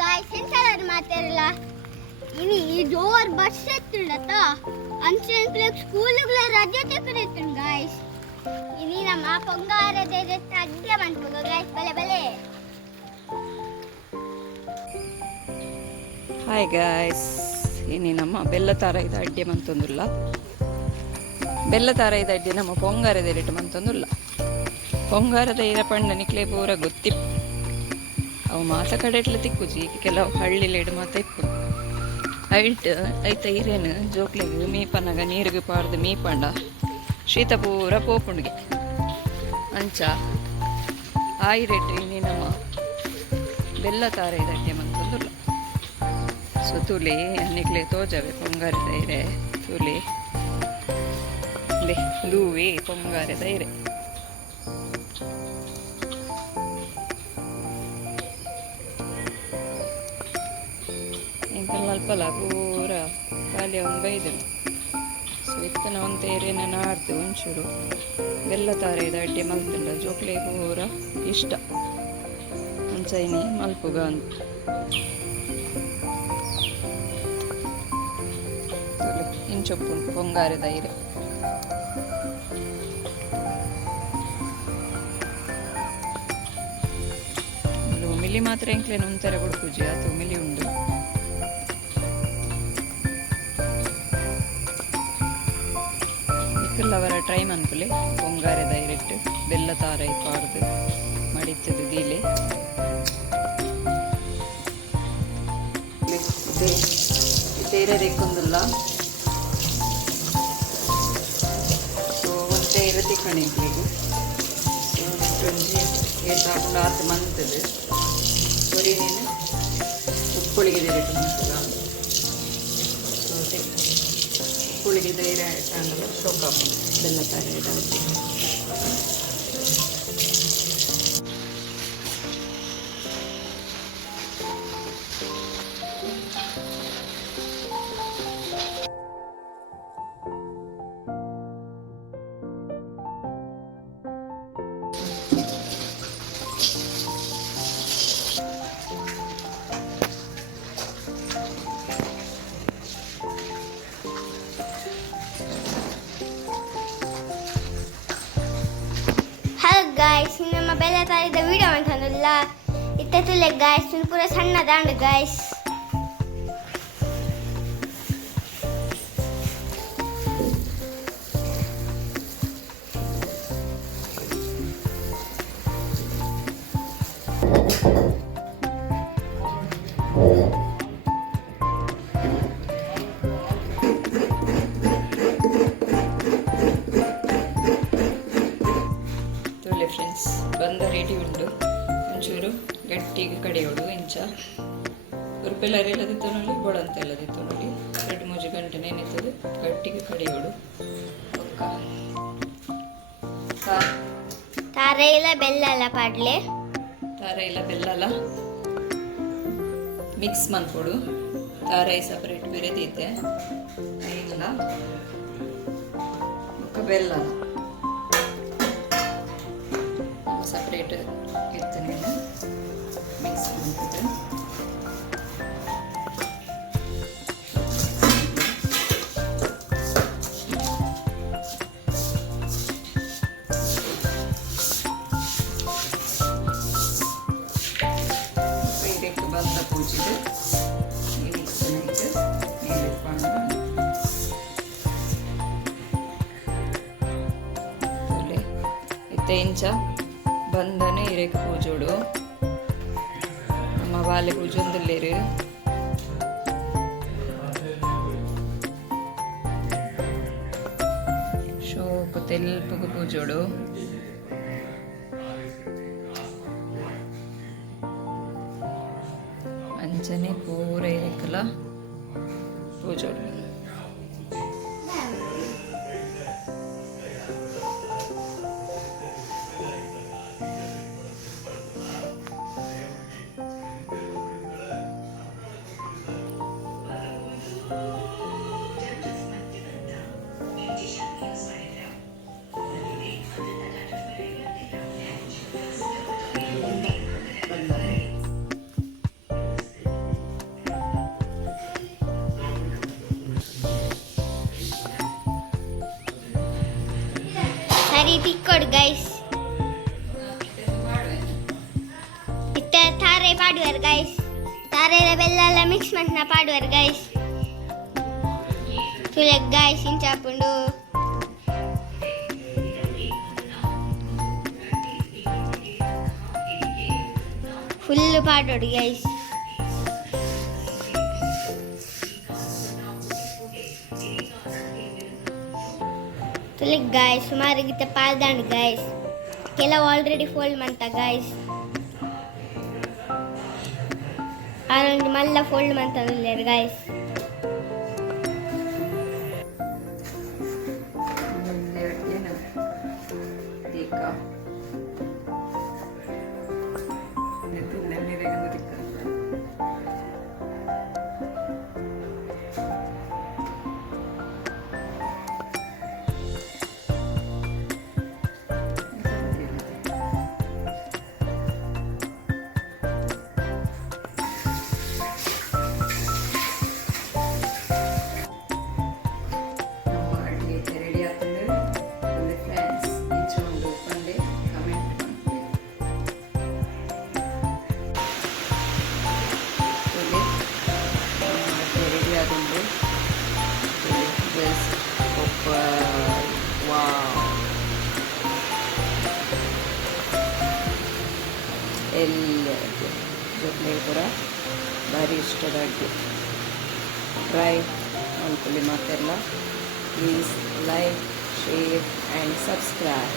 Guys ಎಂತ ಮಾತಾಡಲ್ಲ? ಇನಿ ಜೋರ್ ಬಸ್ ಎತ್ತುಂಡತ ಅಂಚೆ ಸ್ಕೂಲುಗಳ ರಜೆ ತೆಕ್ಕುದಿತ್ತು ಗಾಯ್ಸ್ ಇನಿ ನಮ್ಮ ಪೊಂಗಾರದೆ ಅಡ್ಗೆ ಮಾಡ್ಬೋದು ಗಾಯ್ಸ್ ಬಲೆ ಬಲೆ. ಹಾಯ್ ಗಾಯ್ಸ್ ಇನಿ ನಮ್ಮ ಬೆಲ್ಲ ತಾರ ಇದು ಅಡ್ಡೆ ಮಂತೊಂದುಲ್ಲ ಬೆಲ್ಲ ತಾರ ಇದು ಅಡ್ಡೆ ನಮ್ಮ ಪೊಂಗಾರದ ಇಟ್ಟು ಮಂತೊಂದುಲ್ಲ ಪೊಂಗಾರದ ಇರ ಪಂಡ ನಿಕ್ಲೆ ಪೂರ ಗೊತ್ತಿ ಅವು ಮಾತ ಕಡೆ ಇಟ್ಲ ತಿಕ್ಕುಜಿ ಕೆಲವು ಹಳ್ಳಿ ಲೇಡ್ ಮಾತ ಇಪ್ಪು ಐಟ್, ಐತ ಇರೇನು? ಜೋಕ್ಲೆಗ್ ಮೀಪನಾಗ ನೀರಿಗೆ ಪಾಡ್ದು ಮೀಪಂಡ. ಶೀತ ಪೂರ ಪೋಪುಂಡ್ಗೆ. ಅಂಚ ಆಯಿ ರೇಟ್ ನಮ್ಮ ಬೆಲ್ಲ ತಾರ ಇದಕ್ಕೆ ಮಂತಂದುಲ್ಲ ಸೊ ತುಳಿ ಅನ್ನಿಕ್ಲೆ ತೋಜವೆ ಪೊಂಗಾರೆ ದೈರೆ ತುಳಿ ದೇ ಲೂವಿ ಪೊಂಗಾರೆ ದೈರೆ ಇಂಕಲ್ ಅಲ್ಪಲ ಪೂರ ಖಾಲಿ ಅವನು ಬೈದನು ಸೊ ಇತ್ತನ ಒಂದು ತೇರೇನ ನಾಡ್ದು ಒಂಚೂರು. ಬೆಲ್ಲ ತಾರೆದ ಅಡ್ಡೆ ಮಲ್ತಿಲ್ಲ ಜೋಕ್ಲೆ ಪೂರ ಇಷ್ಟ. ಒಂಚೈನಿ ಮಲ್ಪುಗ ಅಂತ. ಇಂಚೊಪ್ಪು ಪೊಂಗಾರೆ ದೈರೆ ಮಿಲಿ ಮಾತ್ರ ಎಂಕ್ಲೇನು ಒಂಥರ ಕೊಡ್ಪೂಜಿ ಅದು ಮಿಲಿ ಉಂಡು. ಇಕ್ಕಲ್ಲವರ ಟ್ರೈ ಮನ್ಪುಲೆ ಪೊಂಗಾರೆ ದೈರೆಟ್ ಬೆಲ್ಲ ತಾರ ಪಾಡ್ದು ಮಡಿತದು ದೀಲೆ ತೇರೆ ರೆಕ್ಕೊಂದಿಲ್ಲ ಸೊ ಒಂದೇ ಇರತಿ ಕಣಿಗ್ಲಿಗೆ ಒಂಜಿ ಏಟಾಕೊಂಡು ಆತು ಮಂತದು ಸೊರಿ ನೀನು ಉಪ್ಪುಳಿಗೆ ರೇಟ್ ഉള്ളി തൈരായിട്ടാണ് ഷോക്കാപ്പ് വെള്ളക്കാരായിട്ട് ಬೆಲೆ ತಾರಿದ ವಿಡಿಯೋ ಅಂತಂದಿಲ್ಲ ಇತ್ತಲೆ ಗಾಯ್ಸ್ ಪೂರ ಸಣ್ಣ ದಾಂಡು ಗಾಯ್ಸ್ ಇಂಚ ಅರಿಯಲ್ಲದಿತ್ತು ಇಲ್ಲದಿತ್ತು ನೋಡಿ ಬೋಳಂತ ಇಲ್ಲದಿತ್ತು ನೋಡಿ ಎರಡು ಮೂಜು ಗಂಟೆ ನೆನೆತದು. ಗಟ್ಟಿಗೆ ಕಡಿಯೋಡು. ತಾರೆ ಇಲ್ಲ ಬೆಲ್ಲ ಅಲ್ಲ ಪಾಡ್ಲೆ? ತಾರೆ ಇಲ್ಲ ಬೆಲ್ಲ ಎಲ್ಲ ಮಿಕ್ಸ್ ಮಾಡ್ಕೊಡು. ತಾರೆ ಸಪ್ರೇಟ್ ಬೇರೆ ದೀತೆ ಇಲ್ಲ. ಬೆಲ್ಲ ಸಪ್ರೇಟ್ ಇರ್ತೇನೆ ಮಿಕ್ಸ್ ಮಾಡ್ಬಿಟ್ಟು ಇದಕ್ಕೆ ಬಂದ ಪೂಜೆಗೆ ಇದಕ್ಕೆ ನೀರಿಟ್ಕೊಂಡು ಒಳ್ಳೆ ಇತ್ತೆ ಇಂಚ ಬಂದನೆ ಇರೇಕ ಪೂಜೋಡು ನಮ್ಮ ಬಾಲೆ ಪೂಜೆ ಒಂದಲ್ಲೇರು ಶೋಕು ತೆಲ್ಪಗು ಪೂಜೋಡು. ಅಂಚನೆ ಪೂರ ಇರಕ್ಕಲ್ಲ ಪೂಜೋಡು. ತಿಕ್ಕೋಡು ಗೈಸ್ ಇತ್ತ ತಾರೆ ಪಾಡುವರು ಗೈಸ್ ತಾರೆ ಬೆಲ್ಲ ಎಲ್ಲ ಮಿಕ್ಸ್ ಮಾಡ್ನ ಪಾಡುವರು ಗೈಸ್ ತುಳಕ್ ಗೈಸ್ ಇಂಚಾಪುಂಡು ಫುಲ್ ಪಾಡೋಡು ಗೈಸ್ ತುಳಿಕ್ ಗಾಯ್ಸ್ ಸುಮಾರು ಗೀತ ಪಾಲ್ದಾಂಡ್ ಗಾಯ್ಸ್ ಕೆಲವು ಆಲ್ರೆಡಿ ಫೋಲ್ಡ್ ಮಂತ ಗಾಯ್ಸ್ ಆರೊಂದು ಮಲ್ಲ ಫೋಲ್ಡ್ ಮಂತ ಗಾಯ್ಸ್ ಎಲ್ಲ ಜೊತೆ ಕೂಡ ಭಾರಿ ಇಷ್ಟದ ಅಡುಗೆ ಟ್ರೈ ಮಾಡ್ಕೊಳ್ಳಿ ಮತ್ತೆಲ್ಲ please like share and subscribe